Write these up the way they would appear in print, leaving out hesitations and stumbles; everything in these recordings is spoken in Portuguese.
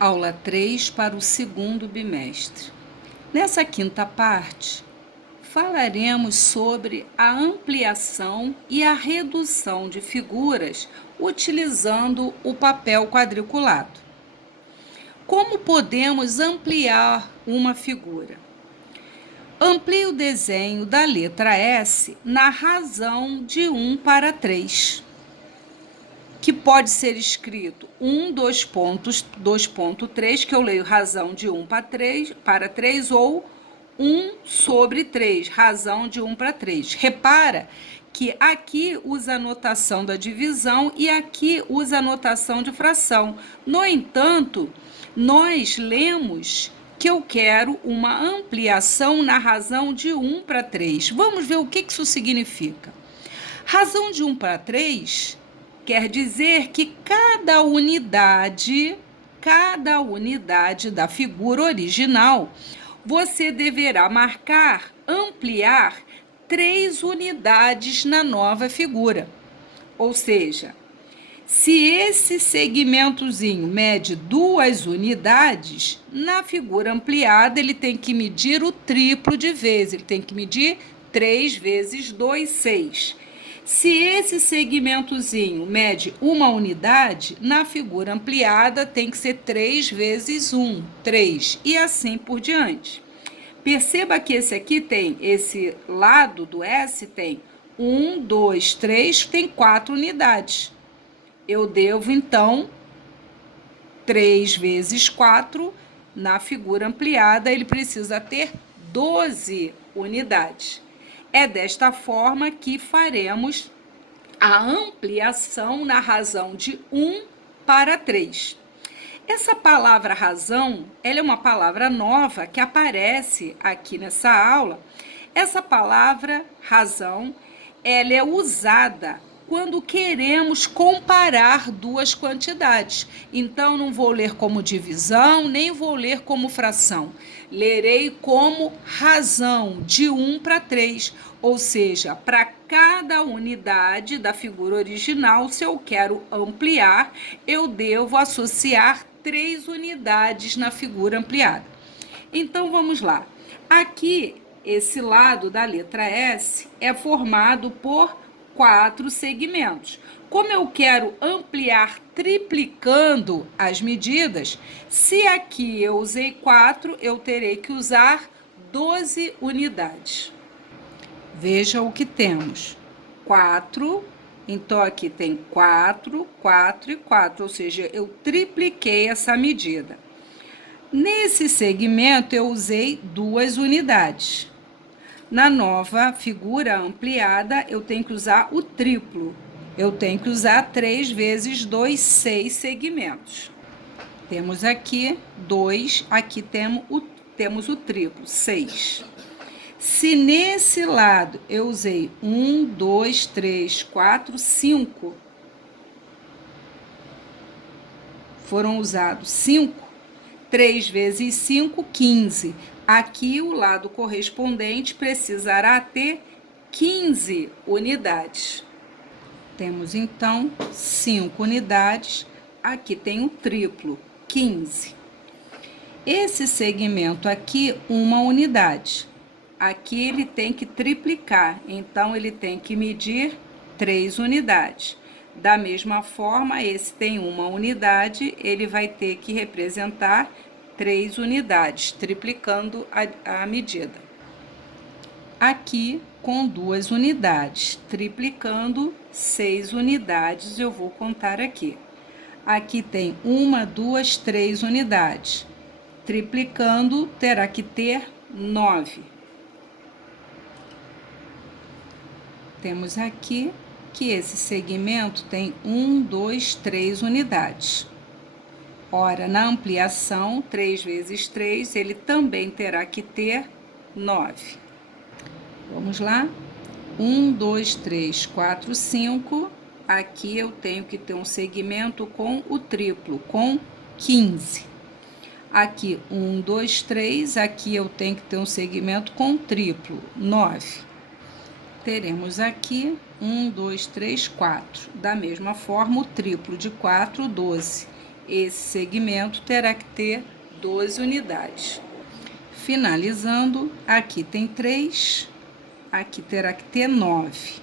Aula 3 para o segundo bimestre. Nessa quinta parte, falaremos sobre a ampliação e a redução de figuras utilizando o papel quadriculado. Como podemos ampliar uma figura? Amplie o desenho da letra S na razão de 1 para 3. Que pode ser escrito 1, 2.3, que eu leio razão de 1 para 3, ou 1 sobre 3, razão de 1 para 3. Repara que aqui usa a notação da divisão e aqui usa a notação de fração. No entanto, nós lemos que eu quero uma ampliação na razão de 1 para 3. Vamos ver o que isso significa. Razão de 1 para 3... quer dizer que cada unidade da figura original, você deverá marcar, ampliar 3 unidades na nova figura. Ou seja, se esse segmentozinho mede 2 unidades, na figura ampliada ele tem que medir o triplo de vezes, ele tem que medir 3 vezes 2, 6. Se esse segmentozinho mede 1 unidade, na figura ampliada tem que ser 3 vezes 1, 3, e assim por diante. Perceba que esse aqui tem, esse lado do S tem 1, 2, 3, tem 4 unidades. Eu devo, então, 3 vezes 4, na figura ampliada, ele precisa ter 12 unidades. É desta forma que faremos a ampliação na razão de 1 para 3. Essa palavra razão, ela é uma palavra nova que aparece aqui nessa aula. Essa palavra razão, ela é usada quando queremos comparar duas quantidades. Então, não vou ler como divisão, nem vou ler como fração. Lerei como razão de 1 para 3, ou seja, para cada unidade da figura original, se eu quero ampliar, eu devo associar 3 unidades na figura ampliada. Então, vamos lá. Aqui, esse lado da letra S é formado por 4 segmentos. Como eu quero ampliar triplicando as medidas, se aqui eu usei 4, eu terei que usar 12 unidades. Veja o que temos. 4, então aqui tem 4, 4 e 4, ou seja, eu tripliquei essa medida. Nesse segmento, eu usei 2 unidades. Na nova figura ampliada, eu tenho que usar o triplo. Eu tenho que usar 3 vezes 2, 6 segmentos. Temos aqui 2, aqui temos o triplo, 6. Se nesse lado eu usei 1, 2, 3, 4, 5, foram usados 5, 3 vezes 5, 15. Aqui, o lado correspondente precisará ter 15 unidades. Temos, então, 5 unidades. Aqui tem o triplo, 15. Esse segmento aqui, 1 unidade. Aqui ele tem que triplicar, então ele tem que medir 3 unidades. Da mesma forma, esse tem 1 unidade, ele vai ter que representar 3 unidades, triplicando a medida. Aqui, com 2 unidades, triplicando 6 unidades, eu vou contar aqui. Aqui tem 1, 2, 3 unidades. Triplicando, terá que ter 9. Temos aqui que esse segmento tem 1, 2, 3 unidades. Ora, na ampliação, 3 vezes 3, ele também terá que ter 9. Vamos lá? 1, 2, 3, 4, 5. Aqui eu tenho que ter um segmento com o triplo, com 15. Aqui, 1, 2, 3. Aqui eu tenho que ter um segmento com triplo, 9. Teremos aqui 1, 2, 3, 4. Da mesma forma, o triplo de 4, 12. esse segmento terá que ter 12 unidades. Finalizando, aqui tem 3, aqui terá que ter 9.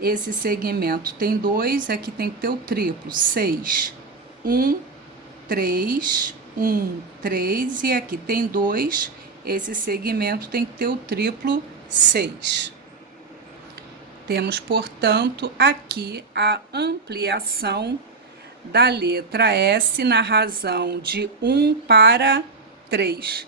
Esse segmento tem 2, aqui tem que ter o triplo, 6. 1, 3, 1, 3, e aqui tem 2, esse segmento tem que ter o triplo, 6. Temos, portanto, aqui a ampliação da letra S na razão de 1 para 3.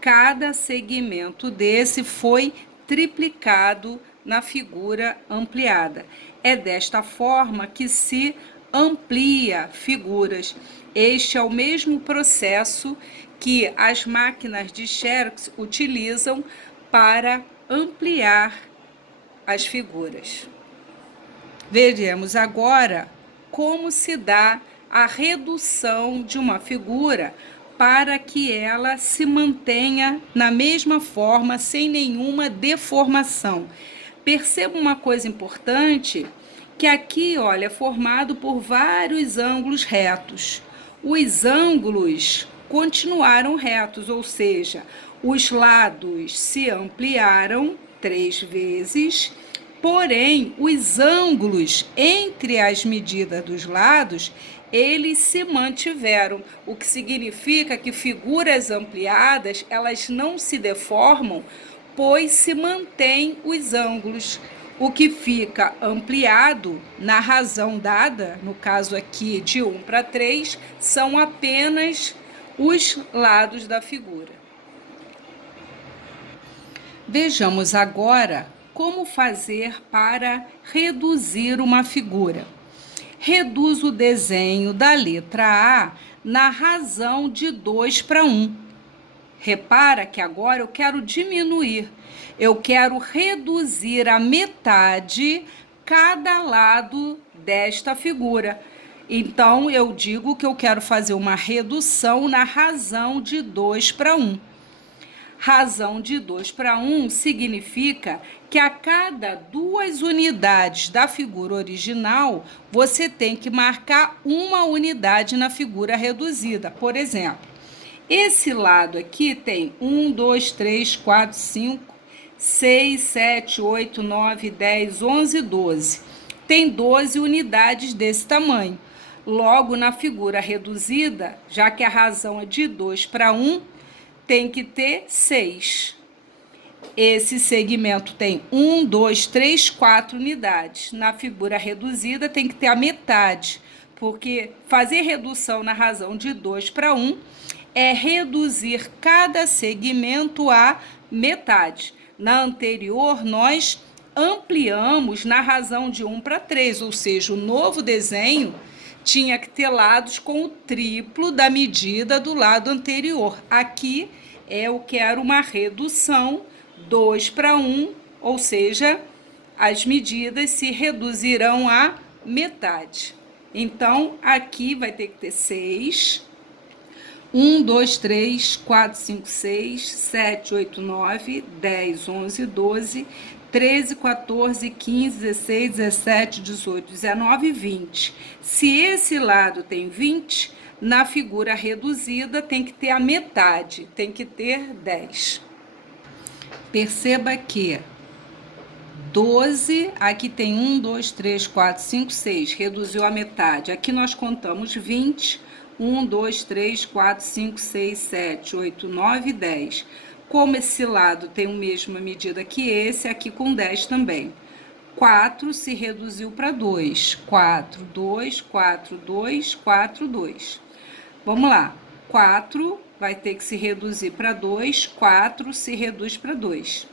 Cada segmento desse foi triplicado na figura ampliada. É desta forma que se amplia figuras. Este é o mesmo processo que as máquinas de Xerox utilizam para ampliar as figuras. Veremos agora como se dá a redução de uma figura para que ela se mantenha na mesma forma, sem nenhuma deformação. Perceba uma coisa importante, que aqui, olha, é formado por vários ângulos retos. Os ângulos continuaram retos, ou seja, os lados se ampliaram 3 vezes, porém, os ângulos entre as medidas dos lados, eles se mantiveram, o que significa que figuras ampliadas, elas não se deformam, pois se mantêm os ângulos. O que fica ampliado na razão dada, no caso aqui de 1 para 3, são apenas os lados da figura. Vejamos agora como fazer para reduzir uma figura. Reduz o desenho da letra A na razão de 2 para 1. Repara que agora eu quero diminuir. Eu quero reduzir a metade cada lado desta figura. Então, eu digo que eu quero fazer uma redução na razão de 2 para 1. Razão de 2 para 1 significa que a cada 2 unidades da figura original, você tem que marcar uma unidade na figura reduzida. Por exemplo, esse lado aqui tem 1, 2, 3, 4, 5, 6, 7, 8, 9, 10, 11, 12. Tem 12 unidades desse tamanho. Logo, na figura reduzida, já que a razão é de 2 para 1, tem que ter 6. Esse segmento tem 1, 2, 3, 4 unidades. Na figura reduzida tem que ter a metade, porque fazer redução na razão de 2 para 1 é reduzir cada segmento à metade. Na anterior, nós ampliamos na razão de 1 para 3, ou seja, o novo desenho tinha que ter lados com o triplo da medida do lado anterior. Aqui eu quero uma redução 2 para 1, ou seja, as medidas se reduzirão à metade. Então, aqui vai ter que ter 6. 1, 2, 3, 4, 5, 6, 7, 8, 9, 10, 11, 12, 13, 14, 15, 16, 17, 18, 19 e 20. Se esse lado tem 20, na figura reduzida tem que ter a metade, tem que ter 10. Perceba que 12, aqui tem 1, 2, 3, 4, 5, 6, reduziu a metade. Aqui nós contamos 20, 1, 2, 3, 4, 5, 6, 7, 8, 9 e 10. Como esse lado tem a mesma medida que esse, aqui com 10 também. 4 se reduziu para 2. 4, 2, 4, 2, 4, 2. Vamos lá. 4 vai ter que se reduzir para 2. 4 se reduz para 2.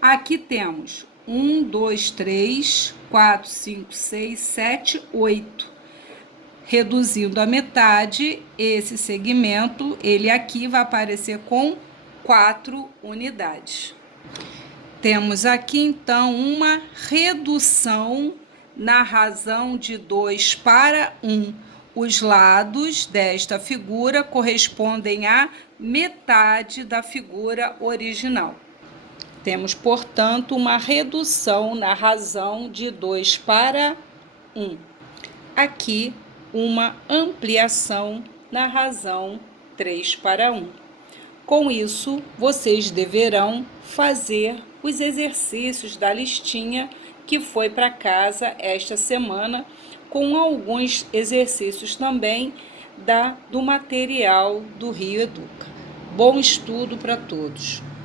Aqui temos 1, 2, 3, 4, 5, 6, 7, 8. Reduzindo a metade, esse segmento, ele aqui vai aparecer com 4 unidades. Temos aqui, então, uma redução na razão de 2 para 1. Os lados desta figura correspondem à metade da figura original. Temos, portanto, uma redução na razão de 2 para 1. Aqui, uma ampliação na razão 3/1. Com isso, vocês deverão fazer os exercícios da listinha que foi para casa esta semana, com alguns exercícios também do material do Rio Educa. Bom estudo para todos!